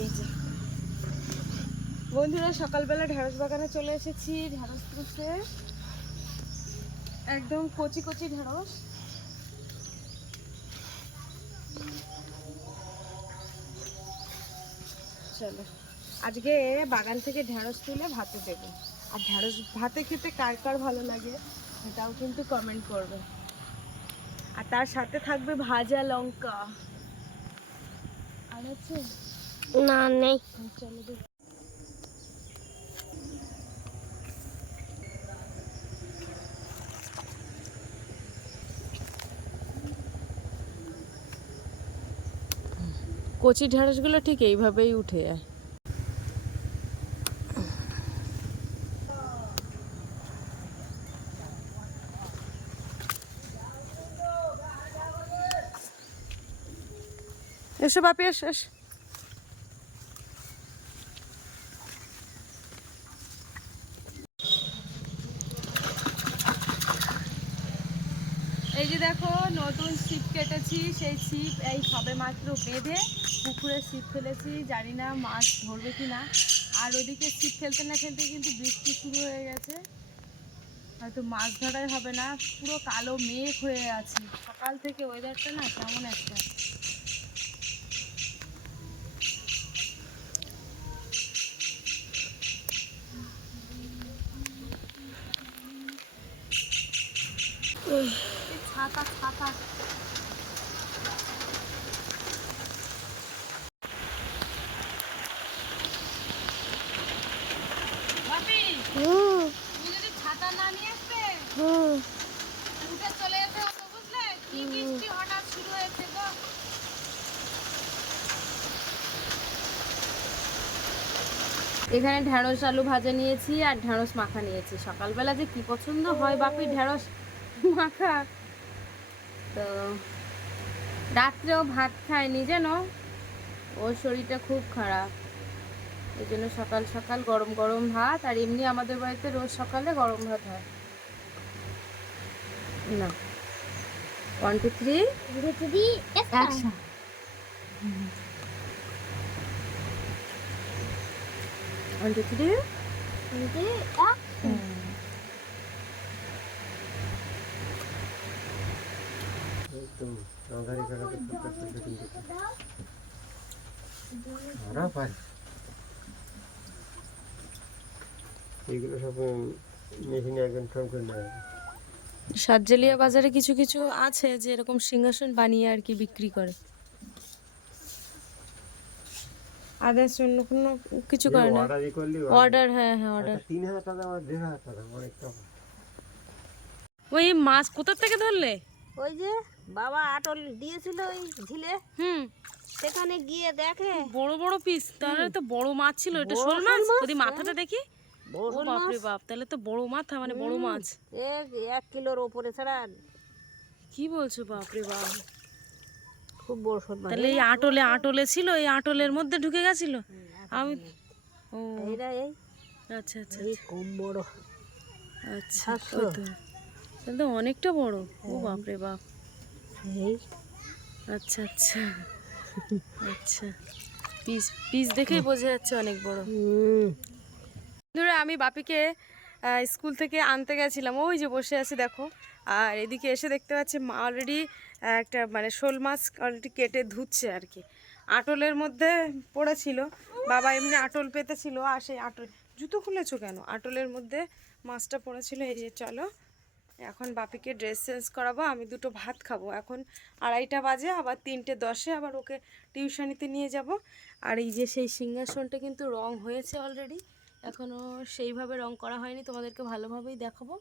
এই যে। বন্ধুরা, সকালবেলা ঢেঁড়স বাগানে চলে এসেছি ঢেঁড়স তুলতে। একদম কচি কচি ঢেঁড়স। চলো, আজকে বাগান থেকে ঢেঁড়স তুলে ভাতে দেবো। আর ঢেঁড়স ভাতে খেতে কার কার ভালো লাগে এটাও কিন্তু কমেন্ট করবে। আর তার সাথে থাকবে ভাজা লঙ্কা। আর আছে না নেই। কচি ঢেঁড়সগুলো ঠিক এইভাবেই উঠে যায়। এসো বাপি এসো এসো এই যে দেখো নতুন ছিপ কেটেছি, সেই ছিপ এই সবে মাত্র বেঁধে পুকুরে ছিপ ফেলেছি। জানি না মাছ ধরবে কি না। আর ওদিকে ছিপ ফেলতে না খেলতে কিন্তু বৃষ্টি শুরু হয়ে গেছে। হয়তো মাছ ধরাই হবে না। পুরো কালো মেঘ হয়ে আছে। সকাল থেকে ওয়েদারটা না কেমন একটা এই ছাতা ছাতা বাপি হুম তুমি যদি ছাতা না নিয়ে আসতে হুম উঠে চলে যেতে হতো বুঝলে কি বৃষ্টি হঠাৎ শুরু হয়েছে গো এখানে ঢ্যাঁড়স আলু ভাজা নিয়েছি আর ঢ্যাঁড়স মাখা নিয়েছি। সকালবেলা যে কি পছন্দ হয় বাপি ঢ্যাঁড়স মাখা। তো রাত্রেও ভাত খায়নি যেন। ওর শরীরটা খুব খারাপ। এই জন্য সকাল সকাল গরম গরম ভাত আর এমনি আমাদের বাড়িতে রোজ সকালে গরম ভাত হয়। না। One two three one two three এগুলো সব মেশিনে একজন ঠম করে নেয় সাতজালিয়া বাজারে কিছু কিছু আছে যে এরকম সিংহাসন বানিয়ে আর কি বিক্রি করে। আদার্স অন্য কোনো কিছু করে না? অর্ডার হ্যাঁ হ্যাঁ অর্ডার তিন হাজার টাকা আমার দেড় হাজার টাকা অনেক টাকা। ওই মাছ কোথা থেকে ধরলে? ওই যে বাবা আটল দিয়েছিল ওই ঝিলে। হুম। সেখানে গিয়ে দেখে। বড় বড় পিস তাহলে তো বড় মাছ ছিল এটা শোল মাছ? ওদি মাথাটা দেখি। বাপরে বাপ তাহলে তো বড় মাথা মানে বড় মাছ। এক এক কিলোর ওপরে ছাড়া কি বলছো বাপরে বাপ? খুব বড় শোল মাছ তাহলে এই আটলে আটলে ছিল এই আটলের মধ্যে ঢুকে গেছিল? আমি ও। এইটা এই আচ্ছা আচ্ছা এই কম বড়। আচ্ছা তাহলে তো অনেকটা বড়। ও বাপরে বাপ। এই। আচ্ছা আচ্ছা। আচ্ছা। পিস পিস দেখেই বোঝা যাচ্ছে অনেক বড়। ধরে আমি বাপিকে স্কুল থেকে আনতে গেছিলাম। ওই যে বসে আছে দেখো। আর এদিকে এসে দেখতে পাচ্ছি মা অলরেডি একটা মানে শোল মাছ অলরেডি কেটে ধুচ্ছে আর কি। আটলের মধ্যে পড়েছিল। বাবা এমনি আটল পেতেছিল। আর সেই আটল জুতো খুলেছো কেন? আটলের মধ্যে মাছটা পড়েছিল। এই যে চলো এখন বাপিকে ড্রেস চেঞ্জ করাবো, আমি দুটো ভাত খাব। এখন আড়াইটা বাজে, আবার তিনটে দশে, আবার ওকে টিউশনিতে নিয়ে যাব। আর এই যে সেই সিংহাসনটা কিন্তু রং হয়েছে অলরেডি এখনও সেইভাবে রং করা হয়নি, তোমাদেরকে ভালোভাবেই দেখাবো।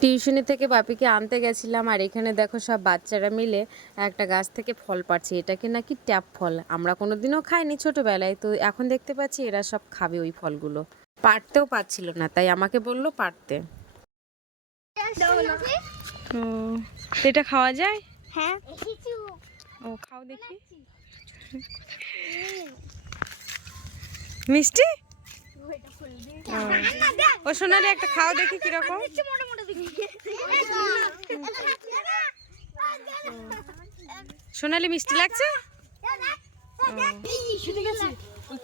টিউশনি থেকে বাপিকে আনতে গেছিলাম, আর এখানে দেখো সব বাচ্চারা মিলে একটা গাছ থেকে ফল পাচ্ছে এটাকে নাকি ট্যাপ ফল? আমরা কোনো দিনও খাইনি ছোটোবেলায়, তো এখন দেখতে পাচ্ছি এরা সব খাবে ওই ফলগুলো। পারতেও পারছিল না, তাই আমাকে বলল পারতে ও তো এটা খাওয়া যায়? হ্যাঁ। ও। খাও দেখি। মিষ্টি? ও। ও। সোনালি একটা খাও দেখি কীরকম। সোনালি মিষ্টি লাগছে?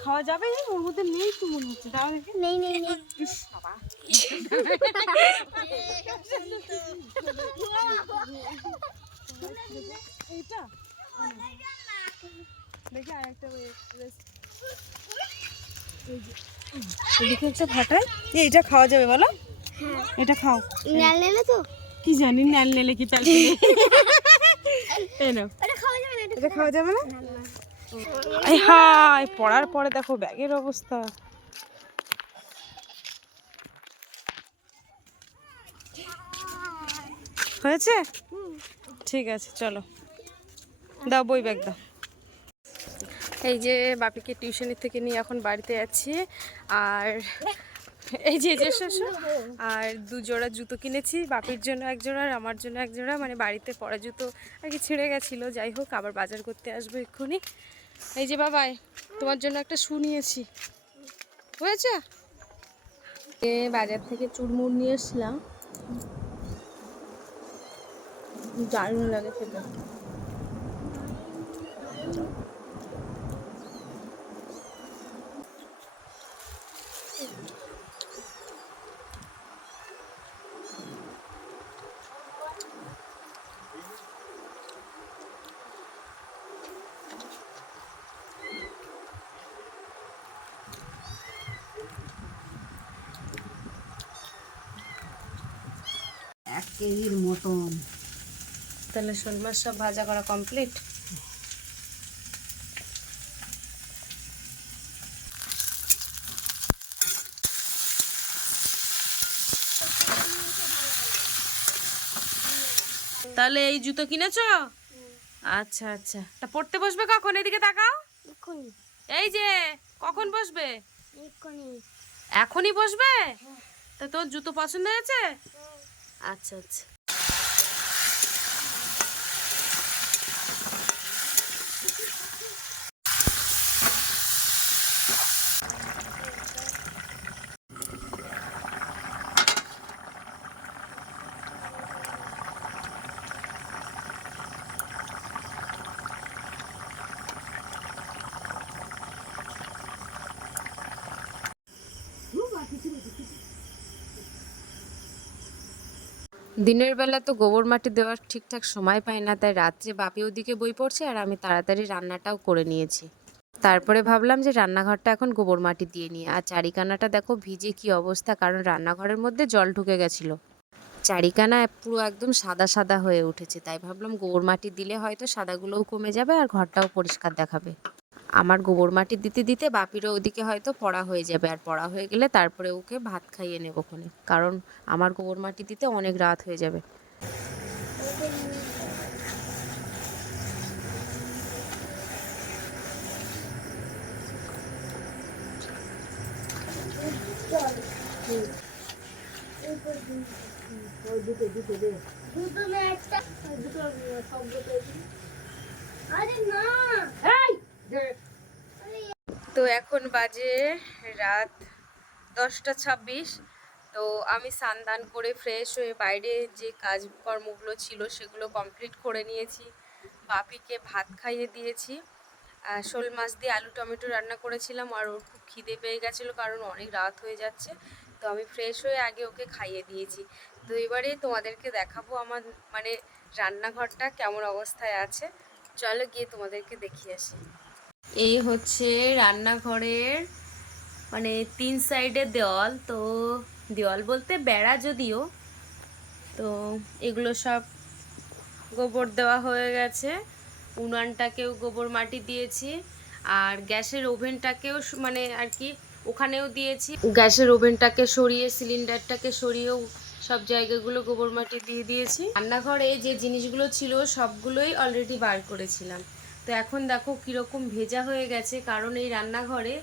খাওয়া যাবে? ওর মধ্যে নেই তো মনে হচ্ছে। দাও দেখি। নেই নেই নেই। ইস, বাবা। এইটা? দেখি আরেকটা এদিকে একটা খাওয়া যাবে বলো? এটা খাও। নেল নেলে তো। কি জানি ন্যাল নেলে কি এটা খাওয়া যাবে না এটা এটা খাওয়া যাবে না? এই হাই পড়ার পরে দেখো ব্যাগের অবস্থা। হয়েছে? ঠিক আছে, চলো। দাও বই ব্যাগ দাও। এই যে বাপিকে টিউশনের থেকে নিয়ে এখন বাড়িতে যাচ্ছি, আর এই যে যে শস্য আর দু জোড়া জুতো কিনেছি, বাপির জন্য এক জোড়া আর আমার জন্য এক জোড়া। মানে বাড়িতে পরা জুতো আর কি ছিঁড়ে গেছিল, যাই হোক, আবার বাজার করতে আসব এক্ষুনি। এই যে বাবাই তোমার জন্য একটা শু নিয়েছি। হয়েছে? বাজার থেকে চুরমুর নিয়ে এসছিলাম। দারুণ লাগে খেতে। কেজির মতন। তাহলে শোল মাছ সব ভাজা করা কমপ্লিট তাহলে এই জুতো কিনেছো? আচ্ছা আচ্ছা। তা পড়তে বসবে কখন? এদিকে তাকাও। এই যে কখন বসবে? এখনই বসবে? তা তোর জুতো পছন্দ হয়েছে? আচ্ছা আচ্ছা। দিনের বেলা তো গোবর মাটি দেওয়ার ঠিকঠাক সময় পাই না, তাই রাত্রে বাপি ওদিকে বই পড়ছে আর আমি তাড়াতাড়ি রান্নাটাও করে নিয়েছি। তারপরে ভাবলাম যে রান্নাঘরটা এখন গোবর মাটি দিয়ে নিই। আর চারিকানাটা দেখো ভিজে কি অবস্থা, কারণ রান্নাঘরের মধ্যে জল ঢুকে গেছিল। চারিকানা পুরো একদম সাদা সাদা হয়ে উঠেছে, তাই ভাবলাম গোবর মাটি দিলে হয়তো সাদাগুলোও কমে যাবে আর ঘরটাও পরিষ্কার দেখাবে। আমার গোবর মাটি দিতে দিতে বাপিরও ওদিকে হয়তো পড়া হয়ে যাবে। আর পড়া হয়ে গেলে তারপরে ওকে ভাত খাইয়ে নেব ওখানে কারণ আমার গোবর মাটি দিতে অনেক রাত হয়ে যাবে। আরে না। তো এখন বাজে রাত দশটা ছাব্বিশ। তো আমি স্নান করে ফ্রেশ হয়ে বাইরে যে কাজকর্মগুলো ছিল সেগুলো কমপ্লিট করে নিয়েছি। বাপিকে ভাত খাইয়ে দিয়েছি। শোল মাছ দিয়ে আলু টমেটো রান্না করেছিলাম আর ওর খুব খিদে পেয়ে গেছিল কারণ অনেক রাত হয়ে যাচ্ছে। তো আমি ফ্রেশ হয়ে আগে ওকে খাইয়ে দিয়েছি। তো এবারে তোমাদেরকে দেখাবো আমার মানে রান্নাঘরটা কেমন অবস্থায় আছে। চলো গিয়ে তোমাদেরকে দেখিয়ে আসি। এই হচ্ছে রান্নাঘরের মানে তিন সাইডে দেওয়াল। তো দেওয়াল বলতে বেড়া যদিও, তো এগুলো সব গোবর দেওয়া হয়ে গেছে। উনানটাকেও গোবর মাটি দিয়েছি। আর গ্যাসের ওভেনটাকেও মানে আর কি ওখানেও দিয়েছি। গ্যাসের ওভেনটাকে সরিয়ে, সিলিন্ডারটাকে সরিয়েও সব জায়গাগুলো গোবর মাটি দিয়ে দিয়েছি। রান্নাঘরে যে জিনিসগুলো ছিল সবগুলোই অলরেডি বার করেছিলাম। তো এখন দেখো কীরকম ভেজা হয়ে গেছে, কারণ এই রান্নাঘরে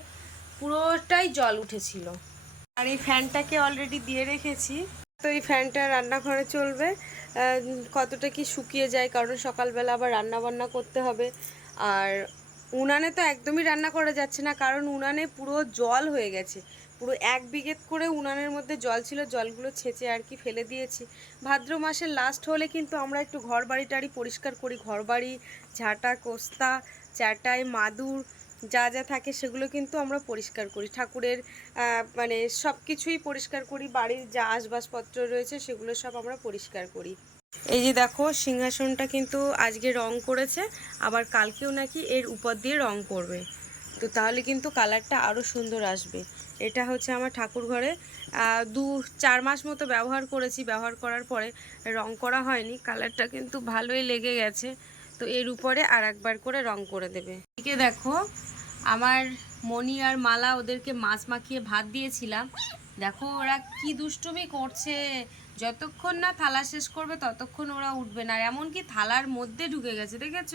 পুরোটাই জল উঠেছিল। আর এই ফ্যানটাকে অলরেডি দিয়ে রেখেছি। তো এই ফ্যানটা রান্নাঘরে চলবে কতটা কি শুকিয়ে যায়, কারণ সকালবেলা আবার রান্না বান্না করতে হবে। আর উনানে তো একদমই রান্না করা যাচ্ছে না, কারণ উনানে পুরো জল হয়ে গেছে। পুরো এক বিঘেত করে উনানের মধ্যে জল ছিল, জলগুলো ছেঁচে আর কি ফেলে দিয়েছি। ভাদ্র মাসের লাস্ট হলে কিন্তু আমরা একটু ঘর বাড়ি টাড়ি পরিষ্কার করি। ঘর বাড়ি ঝাঁটা, কোস্তা, চাটাই, মাদুর যা যা থাকে সেগুলো কিন্তু আমরা পরিষ্কার করি। ঠাকুরের মানে সব কিছুই পরিষ্কার করি। বাড়ির যা আসবাবপত্র রয়েছে সেগুলো সব আমরা পরিষ্কার করি। এই যে দেখো, সিংহাসনটা কিন্তু আজকে রং করেছে, আবার কালকেও নাকি এর উপর দিয়ে রং করবে। তো তাহলে কিন্তু কালারটা আরও সুন্দর আসবে। এটা হচ্ছে আমার ঠাকুর ঘরে দু, চার মাস মতো ব্যবহার করেছি। ব্যবহার করার পরে রং করা হয়নি। কালারটা কিন্তু ভালোই লেগে গেছে। তো এর উপরে আর একবার করে রং করে দেবে। এদিকে দেখো, আমার মণি আর মালা ওদেরকে মাছ মাখিয়ে ভাত দিয়েছিলাম। দেখো, ওরা কি দুষ্টুমি করছে। যতক্ষণ না থালা শেষ করবে, ততক্ষণ ওরা উঠবে না। আর এমনকি থালার মধ্যে ঢুকে গেছে, দেখেছ?